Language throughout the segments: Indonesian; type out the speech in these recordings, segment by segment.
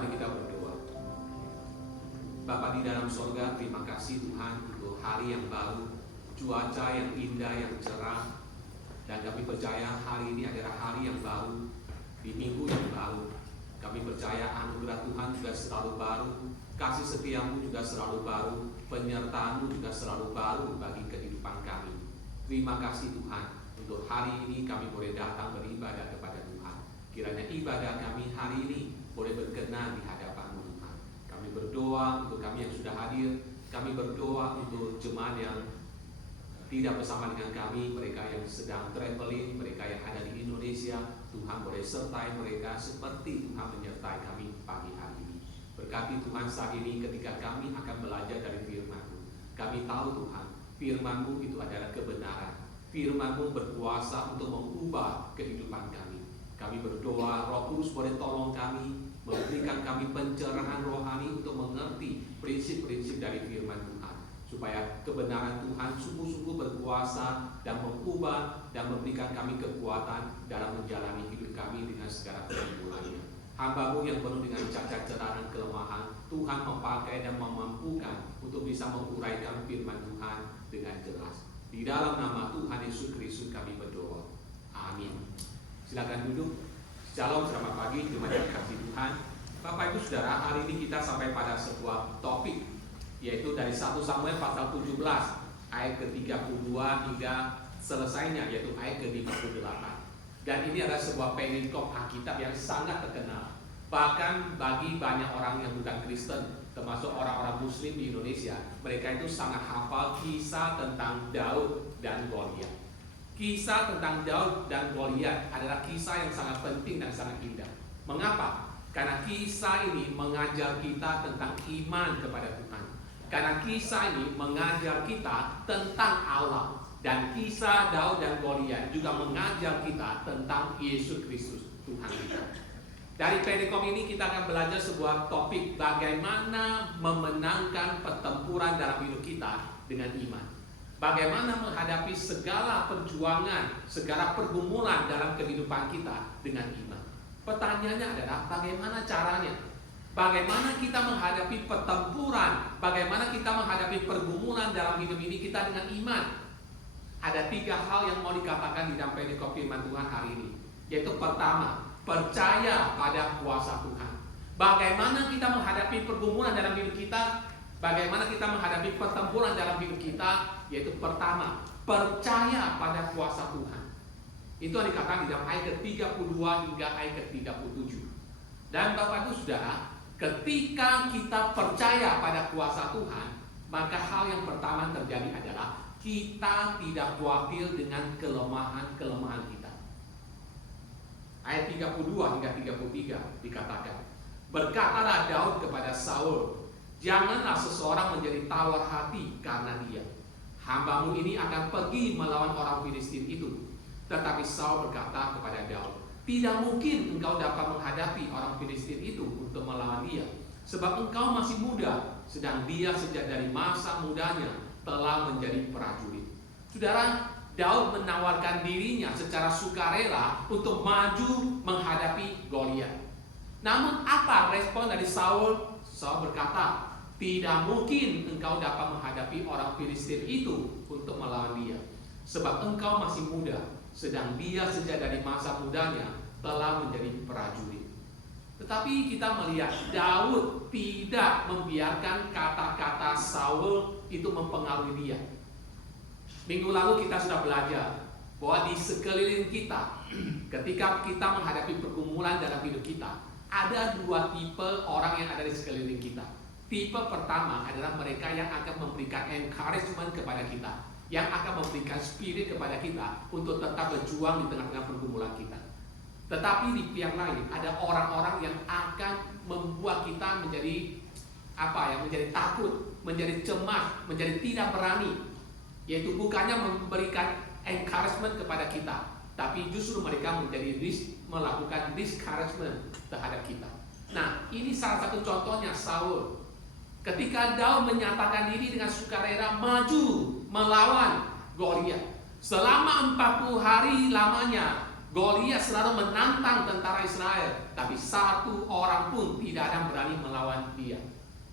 Mari kita berdoa. Bapa di dalam sorga, terima kasih Tuhan untuk hari yang baru, cuaca yang indah, yang cerah. Dan kami percaya hari ini adalah hari yang baru, di minggu yang baru. Kami percaya anugerah Tuhan juga selalu baru, kasih setiamu juga selalu baru, penyertaanmu juga selalu baru bagi kehidupan kami. Terima kasih Tuhan, untuk hari ini kami boleh datang beribadah kepada Tuhan. Kiranya ibadah kami hari ini boleh berkenan di hadapan-Mu Tuhan. Kami berdoa untuk kami yang sudah hadir, kami berdoa untuk jemaat yang tidak bersama dengan kami, mereka yang sedang traveling, mereka yang ada di Indonesia. Tuhan boleh sertai mereka seperti Tuhan menyertai kami pagi hari ini. Berkati Tuhan saat ini ketika kami akan belajar dari firman-Mu. Kami tahu Tuhan, firman-Mu itu adalah kebenaran. Firman-Mu berkuasa untuk mengubah kehidupan kami. Kami berdoa Roh Kudus boleh tolong kami, memberikan kami pencerahan rohani untuk mengerti prinsip-prinsip dari firman Tuhan, supaya kebenaran Tuhan sungguh-sungguh berkuasa dan mengubah dan memberikan kami kekuatan dalam menjalani hidup kami dengan segala pergumulannya. Hamba-Mu yang penuh dengan cacat celah dan kelemahan, Tuhan memakai dan memampukan untuk bisa menguraikan firman Tuhan dengan jelas. Di dalam nama Tuhan Yesus Kristus kami berdoa. Amin. Silakan duduk. Shalom, selamat pagi, terima kasih Tuhan. Bapak Ibu Saudara, hari ini kita sampai pada sebuah topik, yaitu dari 1 Samuel pasal 17 ayat ke-32 hingga selesainya, yaitu ayat ke-58. Dan ini adalah sebuah perikop Alkitab yang sangat terkenal, bahkan bagi banyak orang yang bukan Kristen, termasuk orang-orang Muslim di Indonesia. Mereka itu sangat hafal kisah tentang Daud dan Goliat. Kisah tentang Daud dan Goliat adalah kisah yang sangat penting dan sangat indah. Mengapa? Karena kisah ini mengajar kita tentang iman kepada Tuhan. Karena kisah ini mengajar kita tentang Allah. Dan kisah Daud dan Goliat juga mengajar kita tentang Yesus Kristus, Tuhan kita. Dari perikop ini kita akan belajar sebuah topik, bagaimana memenangkan pertempuran dalam hidup kita dengan iman. Bagaimana menghadapi segala perjuangan, segala pergumulan dalam kehidupan kita dengan iman. Pertanyaannya adalah bagaimana caranya? Bagaimana kita menghadapi pertempuran? Bagaimana kita menghadapi pergumulan dalam hidup ini kita dengan iman? Ada 3 hal yang mau dikatakan di dalam perikop firman Tuhan hari ini. Yaitu pertama, percaya pada kuasa Tuhan. Bagaimana kita menghadapi pergumulan dalam hidup kita? Bagaimana kita menghadapi pertempuran dalam hidup kita? Yaitu pertama, percaya pada kuasa Tuhan. Itu yang dikatakan di dalam ayat ke-32 hingga ayat ke-37. Dan Bapak Ibu Saudara, ketika kita percaya pada kuasa Tuhan, maka hal yang pertama terjadi adalah kita tidak khawatir dengan kelemahan-kelemahan kita. Ayat 32 hingga 33 dikatakan, berkatalah Daud kepada Saul, janganlah seseorang menjadi tawar hati karena dia. Hambamu ini akan pergi melawan orang Filistin itu. Tetapi Saul berkata kepada Daud, tidak mungkin engkau dapat menghadapi orang Filistin itu untuk melawan dia, sebab engkau masih muda, sedang dia sejak dari masa mudanya telah menjadi prajurit. Saudara, Daud menawarkan dirinya secara sukarela untuk maju menghadapi Goliat. Namun apa respon dari Saul? Saul berkata, tidak mungkin engkau dapat menghadapi orang Filistin itu untuk melawan dia, sebab engkau masih muda, sedang dia sejak dari masa mudanya telah menjadi prajurit. Tetapi kita melihat Daud tidak membiarkan kata-kata Saul itu mempengaruhi dia. Minggu lalu kita sudah belajar bahwa di sekeliling kita, ketika kita menghadapi pergumulan dalam hidup kita, ada 2 tipe orang yang ada di sekeliling kita. Tipe pertama adalah mereka yang akan memberikan encouragement kepada kita, yang akan memberikan spirit kepada kita untuk tetap berjuang di tengah-tengah pergumulan kita. Tetapi di pihak lain ada orang-orang yang akan membuat kita menjadi menjadi takut, menjadi cemas, menjadi tidak berani. Yaitu bukannya memberikan encouragement kepada kita, tapi justru mereka melakukan discouragement terhadap kita. Nah, ini salah satu contohnya Saul. Ketika Daud menyatakan diri dengan sukarela maju melawan Goliat, selama 40 hari lamanya Goliat selalu menantang tentara Israel, tapi satu orang pun tidak ada yang berani melawan dia.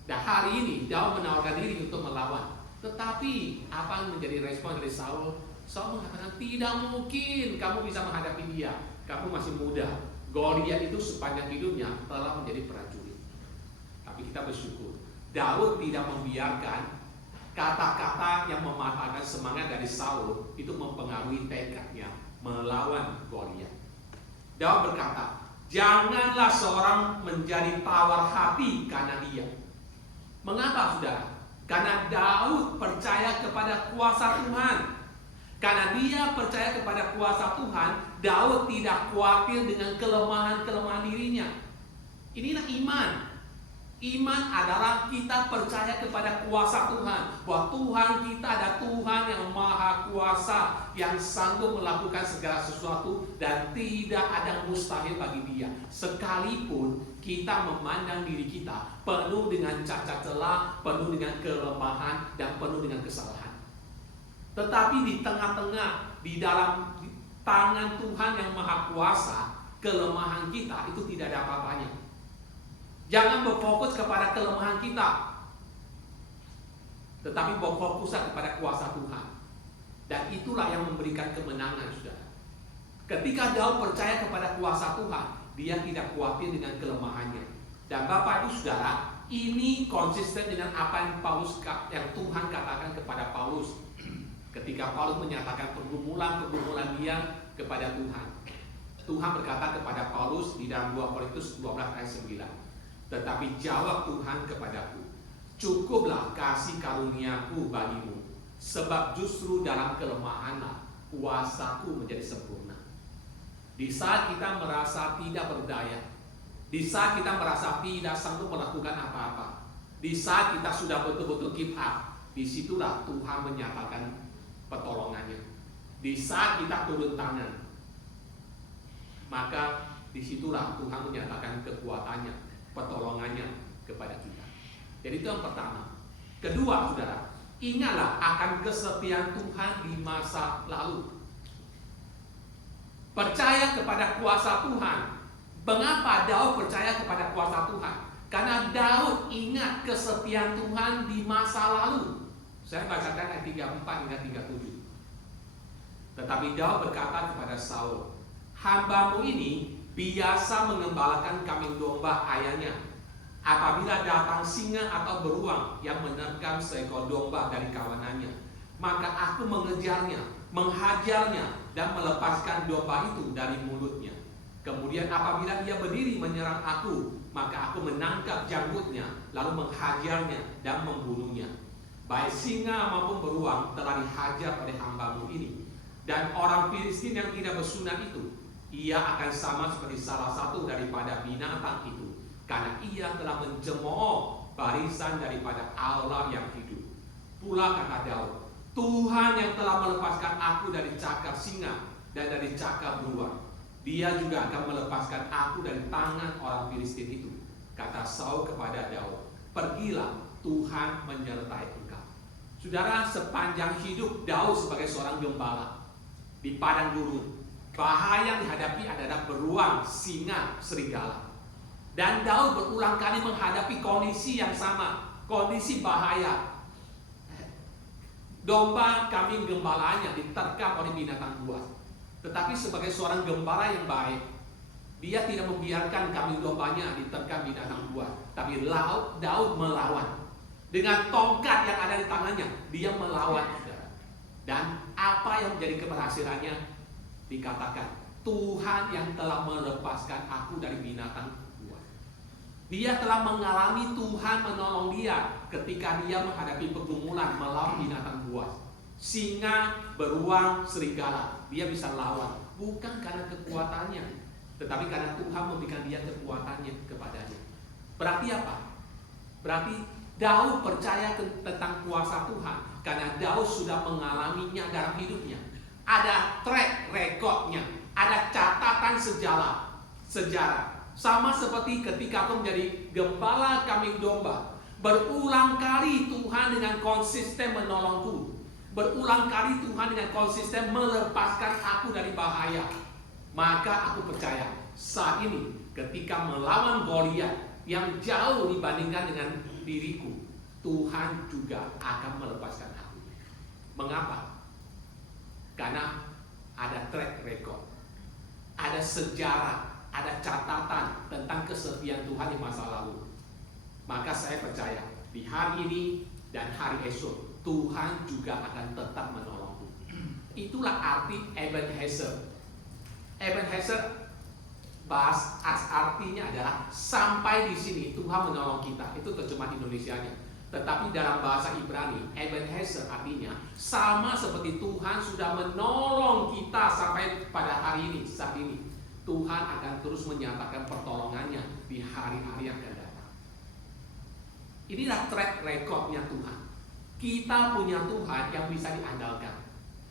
Dan hari ini Daud menawarkan diri untuk melawan. Tetapi apa yang menjadi respon dari Saul? Saul mengatakan, tidak mungkin kamu bisa menghadapi dia. Kamu masih muda. Goliat itu sepanjang hidupnya telah menjadi prajurit. Tapi kita bersyukur, Daud tidak membiarkan kata-kata yang mematahkan semangat dari Saul itu mempengaruhi tekadnya melawan Goliat. Daud berkata, janganlah seorang menjadi tawar hati karena dia. Mengapa, saudara? Karena Daud percaya kepada kuasa Tuhan. Karena dia percaya kepada kuasa Tuhan, Daud tidak khawatir dengan kelemahan-kelemahan dirinya. Inilah iman. Iman adalah kita percaya kepada kuasa Tuhan, bahwa Tuhan kita ada Tuhan yang maha kuasa, yang sanggup melakukan segala sesuatu dan tidak ada mustahil bagi dia. Sekalipun kita memandang diri kita penuh dengan cacat celah, penuh dengan kelemahan dan penuh dengan kesalahan. Tetapi di tengah-tengah, di dalam tangan Tuhan yang maha kuasa, kelemahan kita itu tidak ada apa-apanya. Jangan berfokus kepada kelemahan kita, tetapi berfokuslah kepada kuasa Tuhan. Dan itulah yang memberikan kemenangan, saudara. Ketika Daud percaya kepada kuasa Tuhan, dia tidak khawatir dengan kelemahannya. Dan Bapak Ibu Saudara, ini konsisten dengan apa yang Tuhan katakan kepada Paulus. Ketika Paulus menyatakan pergumulan dia kepada Tuhan. Tuhan berkata kepada Paulus di dalam 2 Korintus 12 ayat 9. Tetapi jawab Tuhan kepadaku, cukuplah kasih karuniaku bagimu, sebab justru dalam kelemahanlah kuasaku menjadi sempurna. Di saat kita merasa tidak berdaya, di saat kita merasa tidak sanggup melakukan apa-apa, di saat kita sudah betul-betul give up, disitulah Tuhan menyatakan pertolongannya. Di saat kita turun tangan, maka disitulah Tuhan menyatakan kekuatannya, pertolongannya kepada kita. Jadi itu yang pertama. Kedua, saudara, ingatlah akan kesetiaan Tuhan di masa lalu. Percaya kepada kuasa Tuhan. Mengapa Daud percaya kepada kuasa Tuhan? Karena Daud ingat kesetiaan Tuhan di masa lalu. Saya bacakan ayat 34 hingga 37. Tetapi Daud berkata kepada Saul, hambamu ini biasa mengembalakan kambing domba ayahnya. Apabila datang singa atau beruang yang menerkam seekor domba dari kawanannya, maka aku mengejarnya, menghajarnya, dan melepaskan domba itu dari mulutnya. Kemudian apabila dia berdiri menyerang aku, maka aku menangkap janggutnya, lalu menghajarnya dan membunuhnya. Baik singa maupun beruang telah dihajar oleh hambamu ini. Dan orang Filistin yang tidak bersunat itu, ia akan sama seperti salah satu daripada binatang itu, karena ia telah mencemooh barisan daripada Allah yang hidup. Pula kata Daud, Tuhan yang telah melepaskan aku dari cakar singa dan dari cakar beruang, dia juga akan melepaskan aku dari tangan orang Filistin itu. Kata Saul kepada Daud, pergilah, Tuhan menyertai engkau. Saudara, sepanjang hidup Daud sebagai seorang gembala di padang gurun, bahaya yang dihadapi adalah beruang, singa, serigala. Dan Daud berulang kali menghadapi kondisi yang sama, kondisi bahaya. Domba kambing gembalanya diterkam oleh binatang buas. Tetapi sebagai seorang gembala yang baik, dia tidak membiarkan kambing dombanya diterkam binatang buas. Tapi Daud melawan. Dengan tongkat yang ada di tangannya, dia melawan. Dan apa yang menjadi keberhasilannya? Dikatakan, Tuhan yang telah melepaskan aku dari binatang buas. Dia telah mengalami Tuhan menolong dia ketika dia menghadapi pergumulan melawan binatang buas. Singa, beruang, serigala, dia bisa lawan. Bukan karena kekuatannya, tetapi karena Tuhan memberikan dia kekuatannya kepadanya. Berarti apa? Berarti Daud percaya tentang kuasa Tuhan karena Daud sudah mengalaminya dalam hidupnya. Ada track recordnya, ada catatan sejarah. Sama seperti ketika aku menjadi gembala kambing domba, berulang kali Tuhan dengan konsisten menolongku. Berulang kali Tuhan dengan konsisten melepaskan aku dari bahaya. Maka aku percaya saat ini ketika melawan Goliat yang jauh dibandingkan dengan diriku, Tuhan juga akan melepaskan aku. Mengapa? Karena ada track record, ada sejarah, ada catatan tentang kesetiaan Tuhan di masa lalu. Maka saya percaya di hari ini dan hari esok Tuhan juga akan tetap menolongku. Itulah arti Ebenezer. Ebenezer artinya adalah sampai di sini Tuhan menolong kita. Itu terjemahan Indonesianya. Tetapi dalam bahasa Ibrani, Ebenezer artinya sama seperti Tuhan sudah menolong kita sampai pada hari ini, saat ini. Tuhan akan terus menyatakan pertolongannya di hari-hari yang akan datang. Inilah track recordnya Tuhan. Kita punya Tuhan yang bisa diandalkan,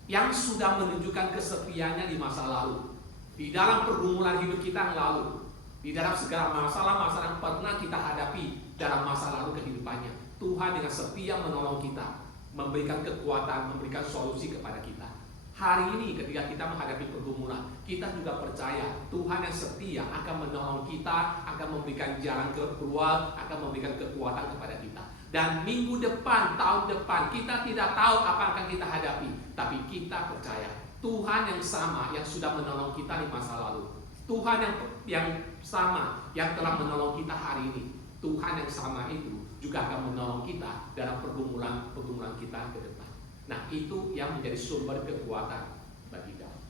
yang sudah menunjukkan kesetiaannya di masa lalu, di dalam pergumulan hidup kita yang lalu, di dalam segala masalah-masalah yang pernah kita hadapi dalam masa lalu kehidupannya. Tuhan dengan setia menolong kita, memberikan kekuatan, memberikan solusi kepada kita. Hari ini ketika kita menghadapi pergumulan, kita juga percaya Tuhan yang setia akan menolong kita, akan memberikan jalan keluar, akan memberikan kekuatan kepada kita. Dan minggu depan, tahun depan, kita tidak tahu apa akan kita hadapi, tapi kita percaya Tuhan yang sama yang sudah menolong kita di masa lalu, Tuhan yang sama yang telah menolong kita hari ini, Tuhan yang sama itu juga akan menolong kita dalam pergumulan kita ke depan. Nah, itu yang menjadi sumber kekuatan bagi Daud.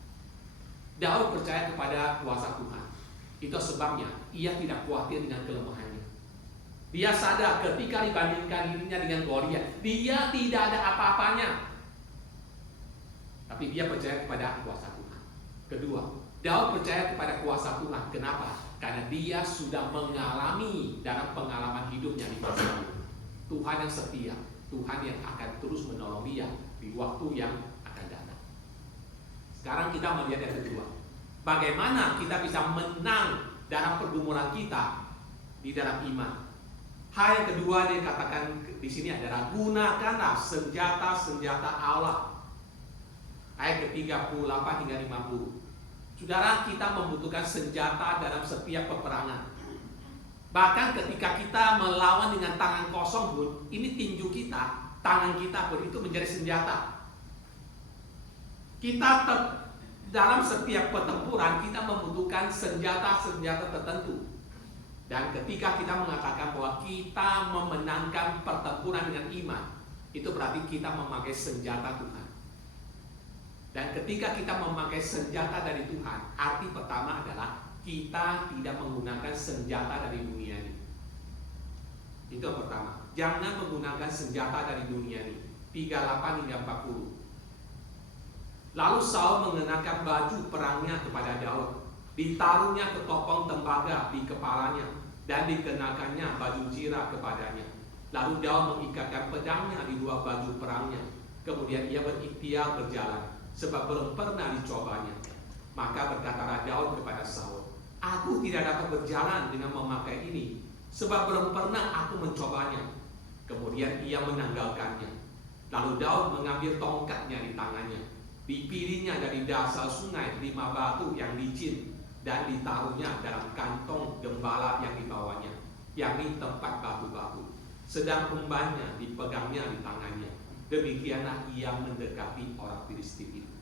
Daud percaya kepada kuasa Tuhan. Itu sebabnya ia tidak khawatir dengan kelemahannya. Dia sadar ketika dibandingkan dirinya dengan Goliat, dia tidak ada apa-apanya. Tapi dia percaya kepada kuasa Tuhan. Kedua, Daud percaya kepada kuasa Tuhan. Kenapa? Karena dia sudah mengalami dalam pengalaman hidupnya di masa lalu. Tuhan yang setia, Tuhan yang akan terus menolong dia di waktu yang akan datang. Sekarang kita melihat yang kedua. Bagaimana kita bisa menang dalam pergumulan kita di dalam iman. Hal yang kedua yang dikatakan di sini adalah gunakanlah senjata-senjata Allah. Ayat ke-38 hingga 50. Saudara, kita membutuhkan senjata dalam setiap peperangan. Bahkan ketika kita melawan dengan tangan kosong pun, ini tinju kita, tangan kita pun itu menjadi senjata. Dalam setiap pertempuran kita membutuhkan senjata-senjata tertentu. Dan ketika kita mengatakan bahwa kita memenangkan pertempuran dengan iman, itu berarti kita memakai senjata Tuhan. Dan ketika kita memakai senjata dari Tuhan, arti pertama adalah kita tidak menggunakan senjata dari dunia ini. Itu yang pertama. Jangan menggunakan senjata dari dunia ini. 38 hingga 40. Lalu Saul mengenakan baju perangnya kepada Daud. Ditaruhnya ketopong tembaga di kepalanya dan dikenakannya baju zirah kepadanya. Lalu Daud mengikatkan pedangnya di dua baju perangnya. Kemudian ia berikhtiar berjalan, sebab belum pernah dicobanya. Maka berkatalah Daud kepada Saul, "Aku tidak dapat berjalan dengan memakai ini, sebab belum pernah aku mencobanya." Kemudian ia menanggalkannya. Lalu Daud mengambil tongkatnya di tangannya, dipilihnya dari dasar sungai 5 batu yang licin, dan ditaruhnya dalam kantong gembala yang dibawanya, yakni tempat batu-batu. Sedang umbannya dipegangnya di tangannya. Demikianlah ia mendekati orang Filistin itu.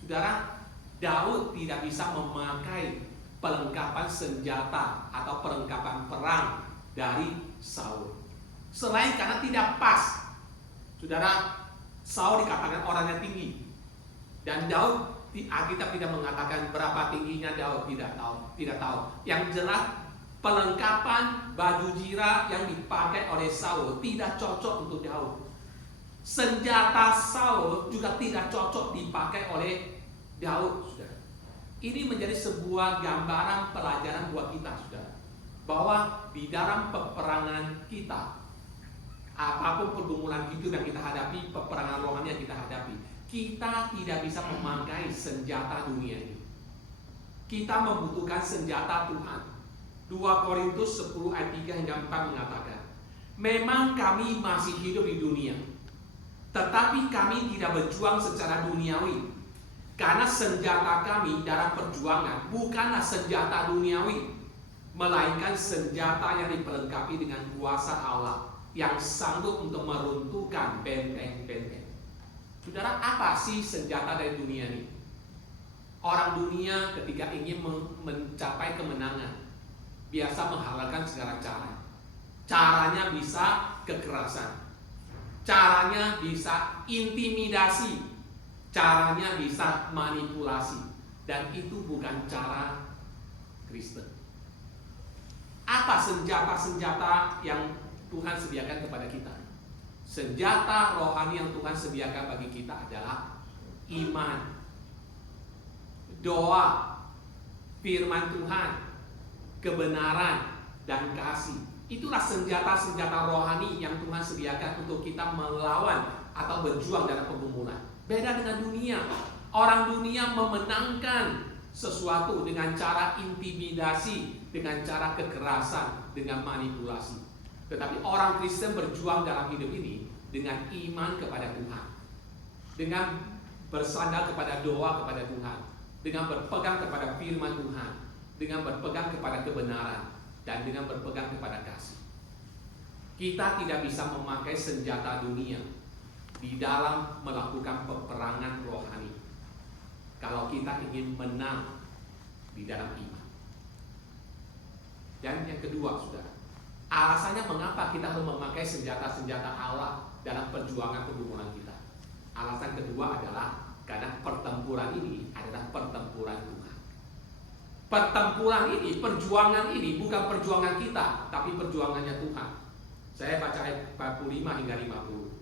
Saudara, Daud tidak bisa memakai perlengkapan senjata atau perlengkapan perang dari Saul. Selain karena tidak pas. Saudara, Saul dikatakan orangnya tinggi. Dan Daud, Alkitab tidak mengatakan berapa tingginya Daud, tidak tahu. Yang jelas perlengkapan baju zirah yang dipakai oleh Saul tidak cocok untuk Daud. Senjata Saul juga tidak cocok dipakai oleh Daud, saudara. Ini menjadi sebuah gambaran pelajaran buat kita, saudara, bahwa di dalam peperangan kita, apapun pergumulan hidup yang kita hadapi, peperangan rohani yang kita hadapi, kita tidak bisa memakai senjata dunia ini. Kita membutuhkan senjata Tuhan. 2 Korintus 10 ayat 3 hingga 4 mengatakan, "Memang kami masih hidup di dunia, tetapi kami tidak berjuang secara duniawi. Karena senjata kami dalam perjuangan bukanlah senjata duniawi, melainkan senjata yang diperlengkapi dengan kuasa Allah yang sanggup untuk meruntuhkan benteng-benteng. Saudara, apa sih senjata dari dunia ini? Orang dunia ketika ingin mencapai kemenangan biasa menghalalkan segala cara. Caranya bisa kekerasan, caranya bisa intimidasi, caranya bisa manipulasi, dan itu bukan cara Kristen. Apa senjata-senjata yang Tuhan sediakan kepada kita? Senjata rohani yang Tuhan sediakan bagi kita adalah iman, doa, firman Tuhan, kebenaran, dan kasih. Itulah senjata-senjata rohani yang Tuhan sediakan untuk kita melawan atau berjuang dalam pergumulan. Beda dengan dunia. Orang dunia memenangkan sesuatu dengan cara intimidasi, dengan cara kekerasan, dengan manipulasi. Tetapi orang Kristen berjuang dalam hidup ini dengan iman kepada Tuhan, dengan bersandar kepada doa kepada Tuhan, dengan berpegang kepada firman Tuhan, dengan berpegang kepada kebenaran, dan dengan berpegang kepada kasih. Kita tidak bisa memakai senjata dunia di dalam melakukan peperangan rohani kalau kita ingin menang di dalam iman. Dan yang kedua, saudara, alasannya mengapa kita harus memakai senjata-senjata Allah dalam perjuangan pergumulan kita. Alasan kedua adalah karena pertempuran ini adalah pertempuran Tuhan. Pertempuran ini, perjuangan ini bukan perjuangan kita, tapi perjuangannya Tuhan. Saya baca ayat 45 hingga 50.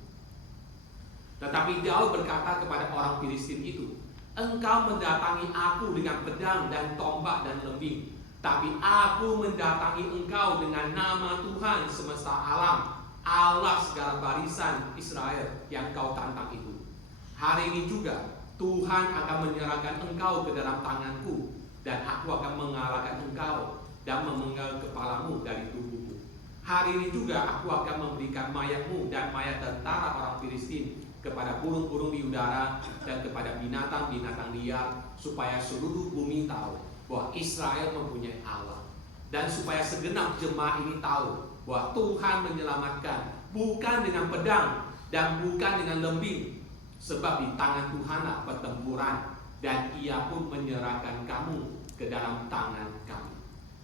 Tetapi Daud berkata kepada orang Filistin itu, "Engkau mendatangi aku dengan pedang dan tombak dan lembing, tapi aku mendatangi engkau dengan nama Tuhan semesta alam, Allah segala barisan Israel yang kau tantang itu. Hari ini juga Tuhan akan menyerahkan engkau ke dalam tanganku, dan aku akan mengalahkan engkau dan memenggal kepalamu dari tubuhmu. Hari ini juga aku akan memberikan mayatmu dan mayat tentara orang Filistin kepada burung-burung di udara dan kepada binatang-binatang liar, supaya seluruh bumi tahu bahwa Israel mempunyai Allah, dan supaya segenap jemaah ini tahu bahwa Tuhan menyelamatkan bukan dengan pedang dan bukan dengan lembing, sebab di tangan Tuhanlah pertempuran, dan Ia pun menyerahkan kamu ke dalam tangan kami."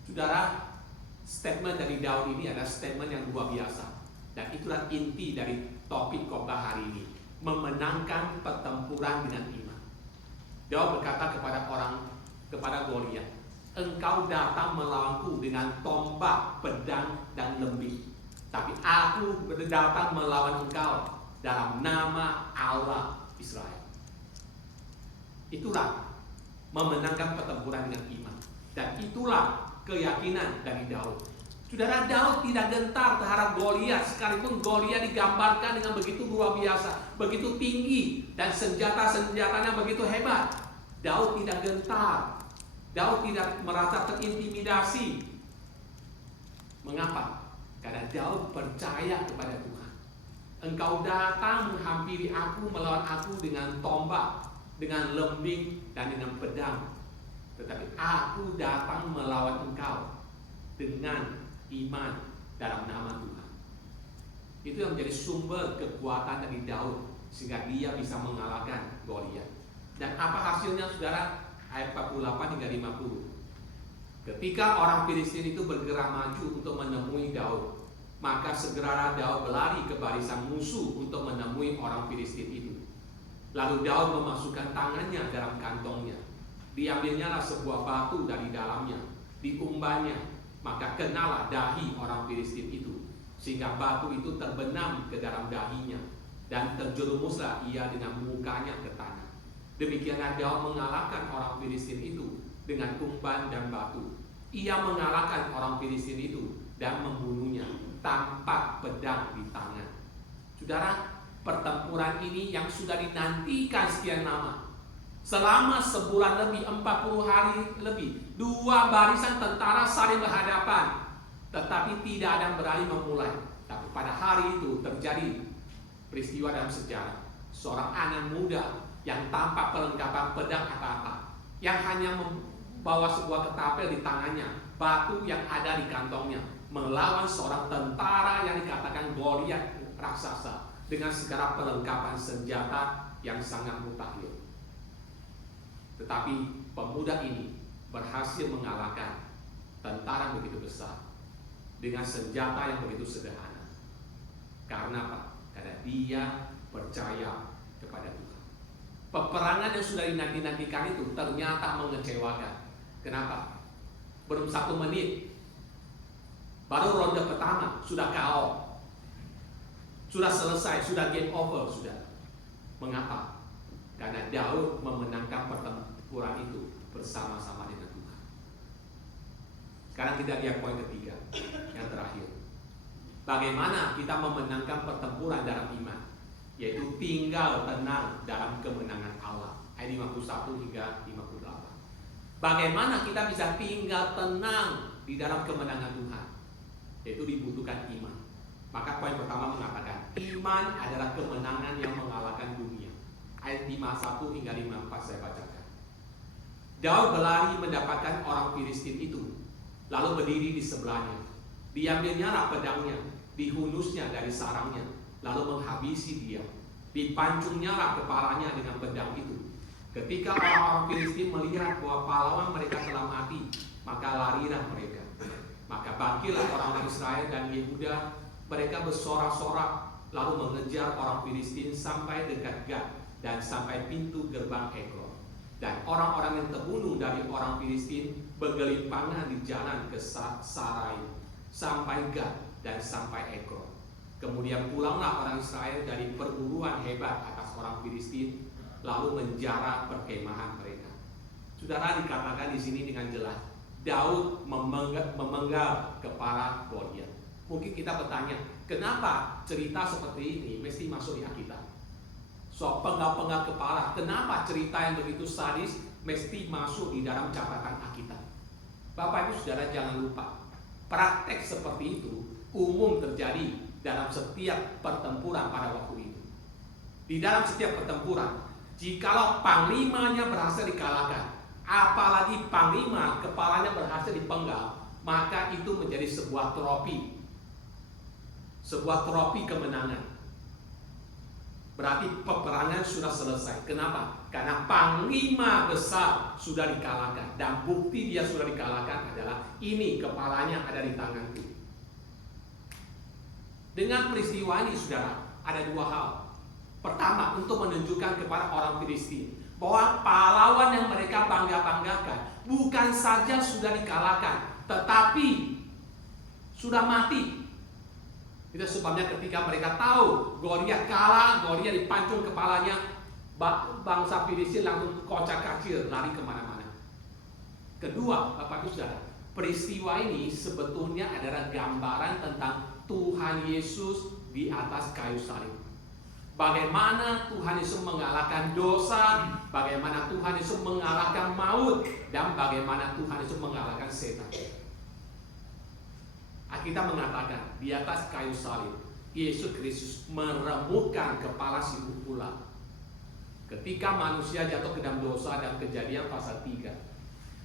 Saudara, statement dari Daud ini adalah statement yang luar biasa, dan itulah inti dari topik khotbah hari ini, memenangkan pertempuran dengan iman. Daud berkata kepada Goliat, "Engkau datang melawanku dengan tombak, pedang, dan lembing, tapi aku datang melawan engkau dalam nama Allah Israel." Itulah memenangkan pertempuran dengan iman, dan itulah keyakinan dari Daud. Saudara, Daud tidak gentar terhadap Goliat, sekalipun Goliat digambarkan dengan begitu luar biasa, begitu tinggi, dan senjata-senjatanya begitu hebat. Daud tidak gentar, Daud tidak merasa terintimidasi. Mengapa? Karena Daud percaya kepada Tuhan. "Engkau datang menghampiri aku, melawan aku dengan tombak, dengan lembing, dan dengan pedang, tetapi aku datang melawan engkau dengan iman dalam nama Tuhan." Itu yang menjadi sumber kekuatan dari Daud, sehingga dia bisa mengalahkan Goliat. Dan apa hasilnya, saudara? Ayat 48 hingga 50. Ketika orang Filistin itu bergerak maju untuk menemui Daud, maka segera Daud berlari ke barisan musuh untuk menemui orang Filistin itu. Lalu Daud memasukkan tangannya dalam kantongnya, diambilnyalah sebuah batu dari dalamnya, diumbannya, maka kenalah dahi orang Filistin itu, sehingga batu itu terbenam ke dalam dahinya, dan terjerumuslah ia dengan mukanya ke tanah. Demikianlah Daud mengalahkan orang Filistin itu dengan umban dan batu. Ia mengalahkan orang Filistin itu dan membunuhnya tanpa pedang di tangan. Saudara, pertempuran ini yang sudah dinantikan sekian lama, selama sebulan lebih, 40 hari lebih, dua barisan tentara saling berhadapan, tetapi tidak ada yang berani memulai. Tapi pada hari itu terjadi peristiwa dalam sejarah. Seorang anak muda yang tanpa perlengkapan pedang apa-apa, yang hanya membawa sebuah ketapel di tangannya, batu yang ada di kantongnya, melawan seorang tentara yang dikatakan Goliat raksasa dengan segala perlengkapan senjata yang sangat mutakhir. Tetapi pemuda ini berhasil mengalahkan tentara begitu besar dengan senjata yang begitu sederhana. Karena apa? Karena dia percaya kepada Tuhan. Peperangan yang sudah dinanti-nantikan itu ternyata mengecewakan. Kenapa? Belum 1 menit, baru ronde pertama sudah KO, sudah selesai, sudah game over, sudah. Mengapa? Karena Daud memenangkan pertempuran itu bersama-sama dengan Tuhan. Sekarang kita lihat poin ketiga, yang terakhir. Bagaimana kita memenangkan pertempuran dalam iman, yaitu tinggal tenang dalam kemenangan Allah. Ayat 51 hingga 58. Bagaimana kita bisa tinggal tenang di dalam kemenangan Tuhan, yaitu dibutuhkan iman. Maka poin pertama mengatakan iman adalah kemenangan yang mengalahkan dunia. Ayat 51 hingga 54 saya bacakan. Daud berlari mendapatkan orang Filistin itu, lalu berdiri di sebelahnya. Diambilnya pedangnya, dihunusnya dari sarangnya, lalu menghabisi dia. Dipancungnya kepalanya dengan pedang itu. Ketika orang-orang Filistin melihat bahwa pahlawan mereka telah mati, maka larilah mereka. Maka bangkitlah orang-orang Israel dan Yehuda, mereka bersorak-sorak lalu mengejar orang Filistin sampai dekat Gad dan sampai pintu gerbang Ekron. Dan orang-orang yang terbunuh dari orang Filistin bergelimpangan di jalan ke Sarai sampai Gad dan sampai Ekron. Kemudian pulanglah orang Israel dari perburuan hebat atas orang Filistin, lalu menjara perkemahan mereka. Saudara, dikatakan di sini dengan jelas, Daud memenggal kepala Goliat. Mungkin kita bertanya, kenapa cerita seperti ini mesti masuk di Alkitab? So, penggal-penggal kepala, kenapa cerita yang begitu sadis mesti masuk di dalam catatan Alkitab? Bapak Ibu Saudara, jangan lupa, praktek seperti itu umum terjadi dalam setiap pertempuran pada waktu itu. Di dalam setiap pertempuran, jikalau panglimanya berhasil dikalahkan, apalagi panglima kepalanya berhasil dipenggal, maka itu menjadi sebuah trofi. Sebuah trofi kemenangan. Berarti peperangan sudah selesai. Kenapa? Karena panglima besar sudah dikalahkan. Dan bukti dia sudah dikalahkan adalah ini, kepalanya ada di tanganku. Dengan peristiwa ini, saudara, ada 2 hal. Pertama, untuk menunjukkan kepada orang Filistin bahwa pahlawan yang mereka bangga-banggakan bukan saja sudah dikalahkan, tetapi sudah mati. Itu sebabnya ketika mereka tahu Goliat kalah, Goliat dipancung kepalanya, bangsa Filistin langsung kocak-kacir, lari kemana-mana. Kedua, Bapak Ibu Saudara, peristiwa ini sebetulnya adalah gambaran tentang Tuhan Yesus di atas kayu salib. Bagaimana Tuhan Yesus mengalahkan dosa, bagaimana Tuhan Yesus mengalahkan maut, dan bagaimana Tuhan Yesus mengalahkan setan. Kita mengatakan di atas kayu salib Yesus Kristus meremukkan kepala si ular. Ketika manusia jatuh ke dalam dosa dan Kejadian pasal 3,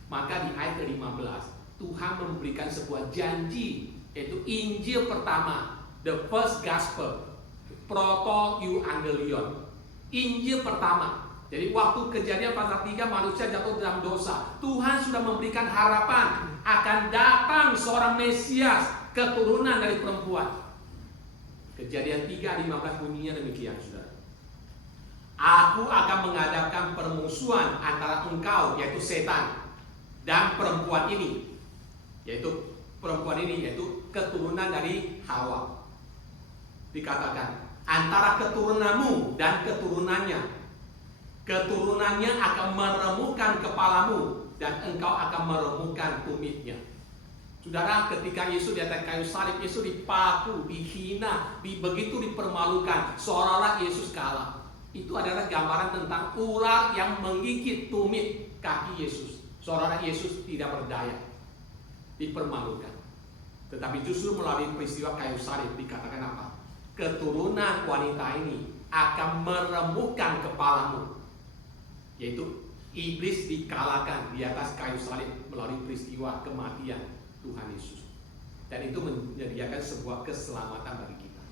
maka di ayat ke-15 Tuhan memberikan sebuah janji, yaitu Injil pertama, the first gospel, proto-evangelion, Injil pertama. Jadi waktu Kejadian pasal 3 manusia jatuh dalam dosa, Tuhan sudah memberikan harapan akan datang seorang Mesias, keturunan dari perempuan. Kejadian 3:15 bunyinya demikian, saudara. Aku akan mengadakan permusuhan antara engkau, yaitu setan, dan perempuan ini, yaitu keturunan dari Hawa. Dikatakan antara keturunanmu dan keturunannya akan meremukkan kepalamu dan engkau akan meremukkan tumitnya. Saudara, ketika Yesus di atas kayu salib, Yesus dipaku, dihina, begitu dipermalukan, seolah-olah Yesus kalah. Itu adalah gambaran tentang ular yang menggigit tumit kaki Yesus, seolah-olah Yesus tidak berdaya, dipermalukan. Tetapi justru melalui peristiwa kayu salib dikatakan apa? Keturunan wanita ini akan meremukkan kepalamu Yaitu iblis dikalahkan di atas kayu salib melalui peristiwa kematian Tuhan Yesus. Dan itu menyediakan sebuah keselamatan bagi kita.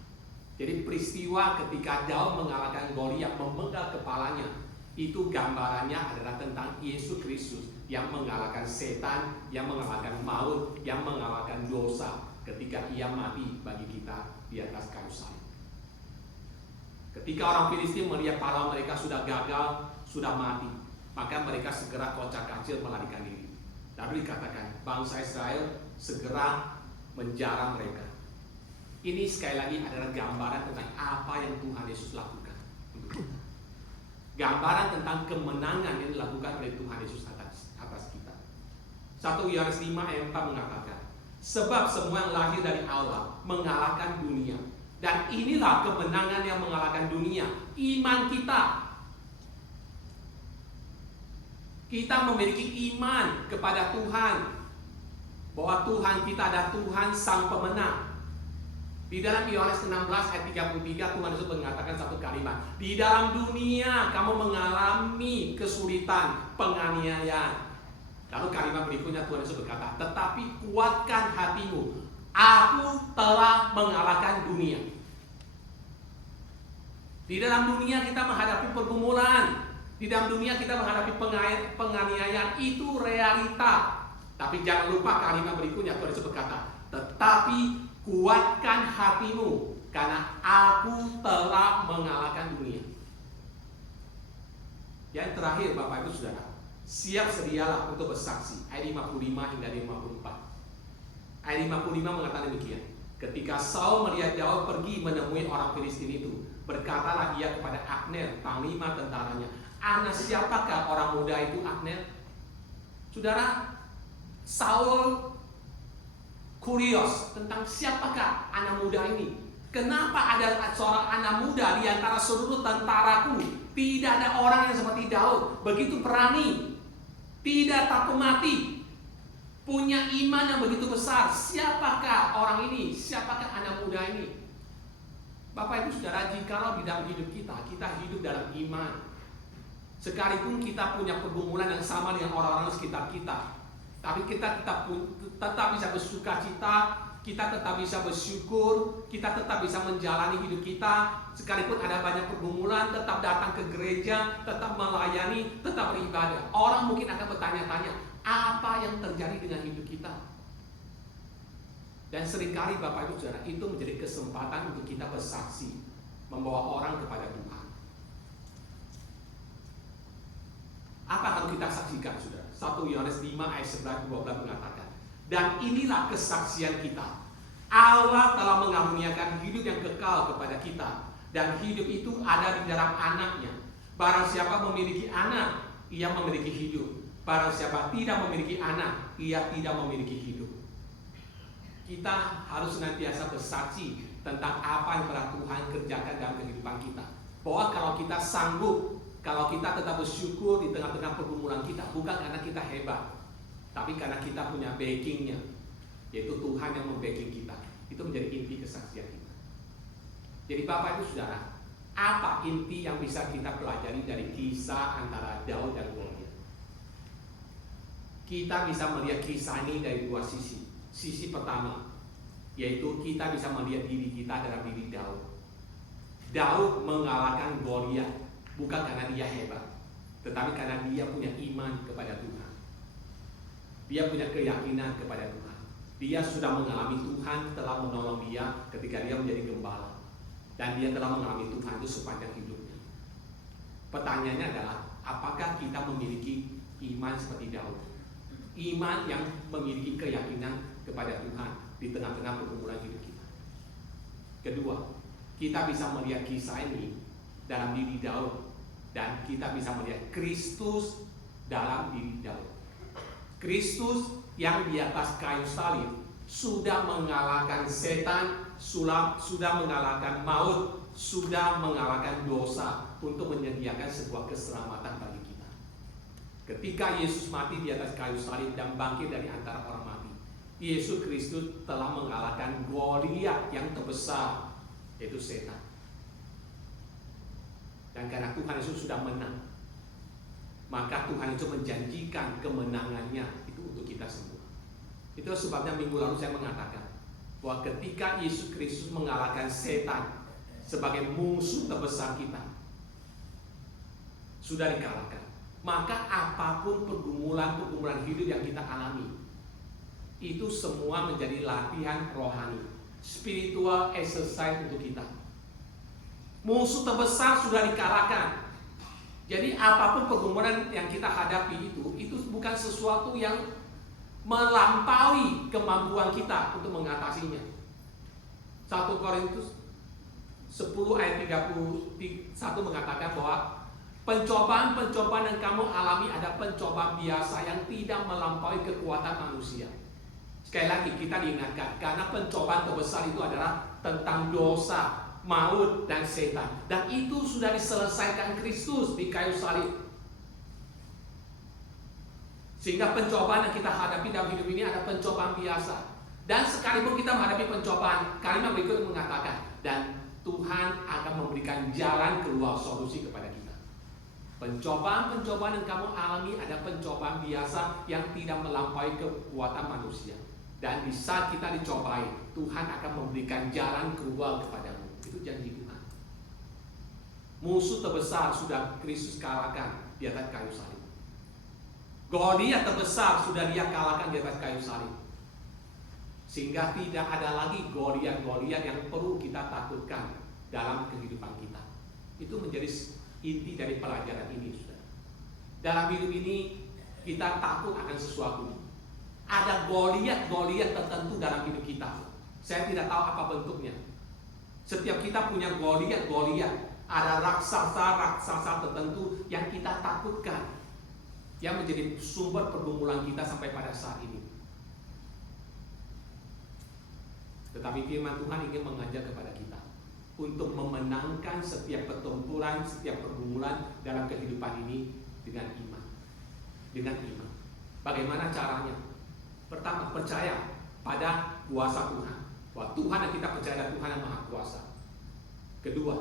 Jadi peristiwa ketika Daud mengalahkan Goliat, memenggal kepalanya, itu gambarannya adalah tentang Yesus Kristus yang mengalahkan setan, yang mengalahkan maut, yang mengalahkan dosa ketika ia mati bagi kita di atas kayu salib. Ketika orang Filistin melihat pahlawan mereka sudah gagal, sudah mati, maka mereka segera kocak-kacir melarikan diri. Lalu dikatakan bangsa Israel segera menjarah mereka. Ini sekali lagi adalah gambaran tentang apa yang Tuhan Yesus lakukan untuk kita. Gambaran tentang kemenangan yang dilakukan oleh Tuhan Yesus atas kita. 1 Yohanes 5 ayat 4 mengatakan, sebab semua yang lahir dari Allah mengalahkan dunia. Dan inilah kemenangan yang mengalahkan dunia, iman kita. Kita memiliki iman kepada Tuhan, bahwa Tuhan kita adalah Tuhan sang pemenang. Di dalam Yohanes 16 ayat 33 Tuhan Yesus mengatakan satu kalimat, di dalam dunia kamu mengalami kesulitan, penganiayaan. Lalu kalimat berikutnya Tuhan Yesus berkata, tetapi kuatkan hatimu, aku telah mengalahkan dunia. Di dalam dunia kita menghadapi pergumulan, di dalam dunia kita menghadapi penganiayaan, itu realita. Tapi jangan lupa kalimat berikutnya Tuhan Yesus berkata, tetapi kuatkan hatimu, karena aku telah mengalahkan dunia. Yang terakhir Bapak Ibu Saudara, siap sedialah untuk bersaksi. Ayat 55 hingga 54. Ayat 55 mengatakan demikian. Ketika Saul melihat Daud pergi menemui orang Filistin itu, berkatalah ia kepada Abner, panglima tentaranya, anak siapakah orang muda itu Abner? Saudara, Saul kurios tentang siapakah anak muda ini. Kenapa ada seorang anak muda di antara seluruh tentaraku? Tidak ada orang yang seperti Daud, begitu berani, tidak takut mati, punya iman yang begitu besar. Siapakah orang ini? Siapakah anak muda ini? Bapak Ibu Saudara, jikalau di dalam hidup kita hidup dalam iman, sekalipun kita punya pergumulan yang sama dengan orang-orang sekitar kita, tapi kita tetap bisa bersuka cita, kita tetap bisa bersyukur, kita tetap bisa menjalani hidup kita. Sekalipun ada banyak pergumulan, tetap datang ke gereja, tetap melayani, tetap beribadah. Orang mungkin akan bertanya-tanya, apa yang terjadi dengan hidup kita? Dan seringkali Bapak Ibu Saudara, itu menjadi kesempatan untuk kita bersaksi, membawa orang kepada Tuhan. Apa yang harus kita saksikan, Saudara? 1 Yohanes 5 ayat 11-12 mengatakan, dan inilah kesaksian kita, Allah telah mengaruniakan hidup yang kekal kepada kita, dan hidup itu ada di dalam anaknya. Barang siapa memiliki anak, ia memiliki hidup. Barang siapa tidak memiliki anak, ia tidak memiliki hidup. Kita harus senantiasa bersaksi tentang apa yang telah Tuhan kerjakan dalam kehidupan kita. Bahwa kalau kita sanggup, kalau kita tetap bersyukur di tengah-tengah pergumulan kita, bukan karena kita hebat, tapi karena kita punya backingnya, yaitu Tuhan yang membacking kita. Itu menjadi inti kesaksian kita. Jadi Bapak Ibu Saudara, apa inti yang bisa kita pelajari dari kisah antara Daud dan Goliat? Kita bisa melihat kisah ini dari dua sisi. Sisi pertama, yaitu kita bisa melihat diri kita dalam diri Daud. Daud mengalahkan Goliat bukan karena dia hebat, tetapi karena dia punya iman kepada Tuhan. Dia punya keyakinan kepada Tuhan. Dia sudah mengalami Tuhan telah menolong dia ketika dia menjadi gembala, dan dia telah mengalami Tuhan itu sepanjang hidupnya. Pertanyaannya adalah, apakah kita memiliki iman seperti Daud? Iman yang memiliki keyakinan kepada Tuhan di tengah-tengah pergumulan hidup kita. Kedua, kita bisa melihat kisah ini dalam diri Daud, dan kita bisa melihat Kristus dalam diri Daud. Kristus yang di atas kayu salib sudah mengalahkan setan, sudah mengalahkan maut, sudah mengalahkan dosa untuk menyediakan sebuah keselamatan bagi kita. Ketika Yesus mati di atas kayu salib dan bangkit dari antara orang mati, Yesus Kristus telah mengalahkan Goliat yang terbesar, yaitu setan. Dan karena Tuhan Yesus sudah menang, maka Tuhan itu menjanjikan kemenangannya itu untuk kita semua. Itu sebabnya minggu lalu saya mengatakan bahwa ketika Yesus Kristus mengalahkan setan sebagai musuh terbesar kita, sudah dikalahkan, maka apapun pergumulan hidup yang kita alami, itu semua menjadi latihan rohani, spiritual exercise untuk kita. Musuh terbesar sudah dikalahkan. Jadi apapun pergumulan yang kita hadapi itu bukan sesuatu yang melampaui kemampuan kita untuk mengatasinya. 1 Korintus 10 ayat 31 mengatakan bahwa pencobaan-pencobaan yang kamu alami ada pencobaan biasa yang tidak melampaui kekuatan manusia. Sekali lagi kita diingatkan, karena pencobaan terbesar itu adalah tentang dosa, maut, dan setan. Dan itu sudah diselesaikan Kristus di kayu salib. Sehingga pencobaan yang kita hadapi dalam hidup ini ada pencobaan biasa. Dan sekalipun kita menghadapi pencobaan, kalimat berikut mengatakan, dan Tuhan akan memberikan jalan keluar, solusi kepada kita. Pencobaan-pencobaan yang kamu alami ada pencobaan biasa yang tidak melampaui kekuatan manusia. Dan di saat kita dicobai, Tuhan akan memberikan jalan keluar kepadamu. Itu janji Tuhan. Musuh terbesar sudah Kristus kalahkan di atas kayu salib. Goliat terbesar sudah dia kalahkan di atas kayu salib. Sehingga tidak ada lagi Goliat yang perlu kita takutkan dalam kehidupan kita. Itu menjadi inti dari pelajaran ini, saudara. Dalam hidup ini kita takut akan sesuatu. Ada Goliat tertentu dalam hidup kita. Saya tidak tahu apa bentuknya. Setiap kita punya Goliat. Ada raksasa tertentu yang kita takutkan, yang menjadi sumber pergumulan kita sampai pada saat ini. Tetapi firman Tuhan ingin mengajak kepada kita untuk memenangkan setiap pertempuran, setiap pergumulan dalam kehidupan ini dengan iman. Dengan iman. Bagaimana caranya? Pertama, percaya pada kuasa Tuhan. Bahwa Tuhan yang kita percaya adalah Tuhan yang Maha Kuasa. Kedua,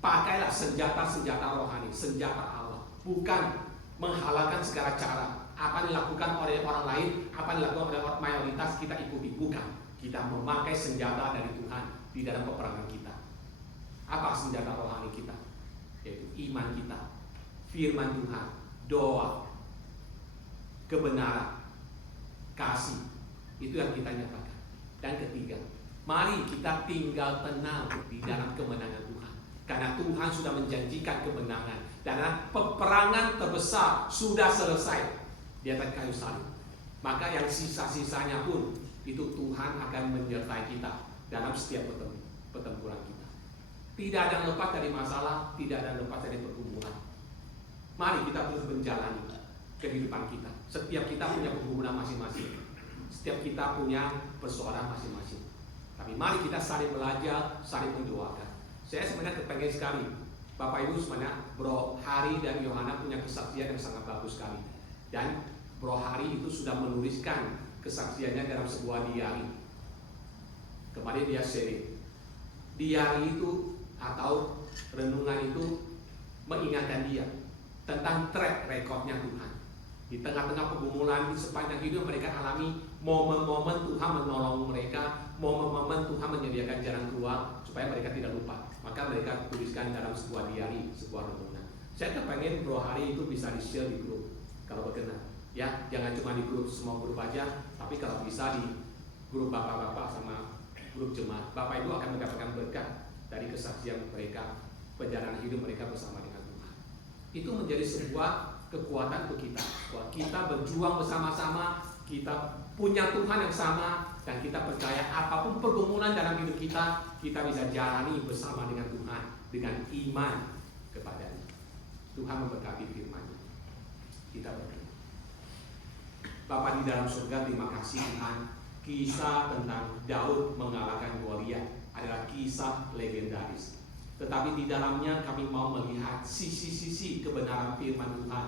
pakailah senjata-senjata rohani, senjata Allah. Bukan menghalalkan segala cara. Apa yang dilakukan oleh orang lain, apa yang dilakukan oleh mayoritas kita ikuti. Bukan. Kita memakai senjata dari Tuhan di dalam peperangan kita. Apa senjata rohani kita? Yaitu iman kita, firman Tuhan, doa, kebenaran, kasih. Itu yang kita nyatakan. Dan ketiga, mari kita tinggal tenang di dalam kemenangan Tuhan. Karena Tuhan sudah menjanjikan kemenangan. Dan peperangan terbesar sudah selesai di atas kayu salib. Maka yang sisa-sisanya pun itu Tuhan akan menyertai kita dalam setiap pertempuran kita. Tidak ada yang lepas dari masalah, tidak ada yang lepas dari pergumulan. Mari kita terus menjalani kehidupan kita. Setiap kita punya pergumulan masing-masing. Setiap kita punya persoalan masing-masing. Tapi mari kita saling belajar, saling mendoakan. Saya sebenarnya kepengen sekali, Bapak Ibu sebenarnya Bro Hari dan Yohana punya kesaksian yang sangat bagus sekali. Dan Bro Hari itu sudah menuliskan kesaksiannya dalam sebuah diari. Kemarin dia sharing. Diari itu atau renungan itu mengingatkan dia tentang track recordnya Tuhan. Di tengah-tengah pergumulan di sepanjang hidup mereka alami, momen-momen Tuhan menolong mereka, momen-momen Tuhan menyediakan jalan keluar supaya mereka tidak lupa. Maka mereka tuliskan dalam sebuah diari, sebuah renungan. Saya kepengen Bro Hari itu bisa di-share di grup kalau berkenan. Ya, jangan cuma di grup semua grup aja, tapi kalau bisa di grup bapak-bapak sama grup jemaat, Bapak Ibu akan mendapatkan berkat dari kesaksian mereka, perjalanan hidup mereka bersama dengan Tuhan. Itu menjadi sebuah kekuatan untuk kita, bahwa kita berjuang bersama-sama, kita punya Tuhan yang sama, dan kita percaya apapun pergumulan dalam hidup kita, kita bisa jalani bersama dengan Tuhan, dengan iman kepadanya. Tuhan memberkati firman-Nya. Kita berdoa. Bapa di dalam surga, terima kasih Tuhan. Kisah tentang Daud mengalahkan Goliat adalah kisah legendaris. Tetapi di dalamnya kami mau melihat sisi-sisi kebenaran firman Tuhan.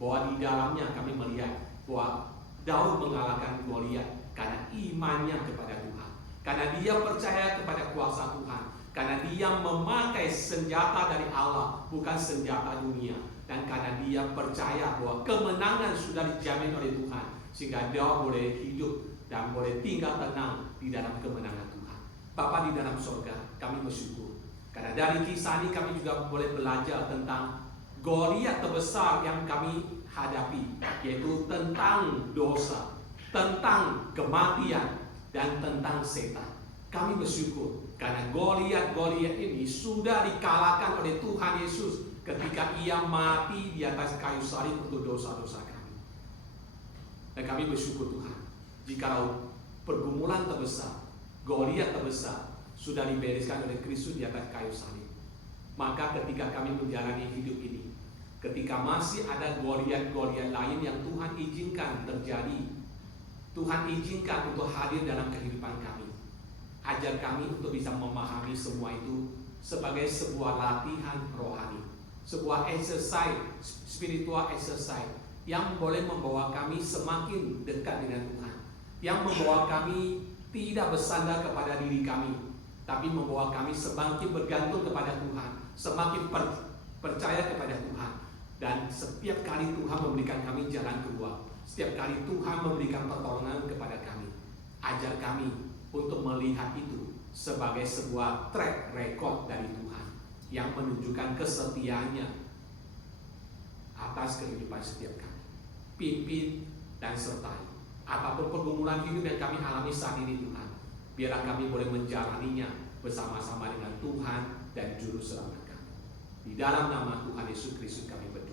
Bahwa di dalamnya kami melihat bahwa Daud mengalahkan Goliat karena imannya kepada Tuhan. karena dia percaya kepada kuasa Tuhan, karena dia memakai senjata dari Allah, bukan senjata dunia, dan karena dia percaya bahwa kemenangan sudah dijamin oleh Tuhan, sehingga dia boleh hidup dan boleh tinggal tenang di dalam kemenangan Tuhan. Bapa di dalam sorga, kami bersyukur karena dari kisah ini kami juga boleh belajar tentang Goliat terbesar yang kami hadapi, yaitu tentang dosa, tentang kematian, dan tentang setan. Kami bersyukur karena Goliat ini sudah dikalahkan oleh Tuhan Yesus ketika ia mati di atas kayu salib untuk dosa-dosa kami. Dan kami bersyukur Tuhan, jikalau pergumulan terbesar, Goliat terbesar sudah dibereskan oleh Kristus di atas kayu salib, maka ketika kami menjalani hidup ini, ketika masih ada Goliat lain yang Tuhan izinkan terjadi, Tuhan izinkan untuk hadir dalam kehidupan kami, ajar kami untuk bisa memahami semua itu sebagai sebuah latihan rohani, sebuah exercise, spiritual exercise yang boleh membawa kami semakin dekat dengan Tuhan, yang membawa kami tidak bersandar kepada diri kami, tapi membawa kami semakin bergantung kepada Tuhan, semakin percaya kepada Tuhan. Dan setiap kali Tuhan memberikan kami jalan keluar, setiap kali Tuhan memberikan pertolongan kepada kami, ajar kami untuk melihat itu sebagai sebuah track record dari Tuhan yang menunjukkan kesetiaannya atas kehidupan setiap kami. Pimpin dan sertai apapun pergumulan hidup yang kami alami saat ini Tuhan, biarlah kami boleh menjalaninya bersama-sama dengan Tuhan dan Juru Selamat kami. Di dalam nama Tuhan Yesus Kristus kami berdoa.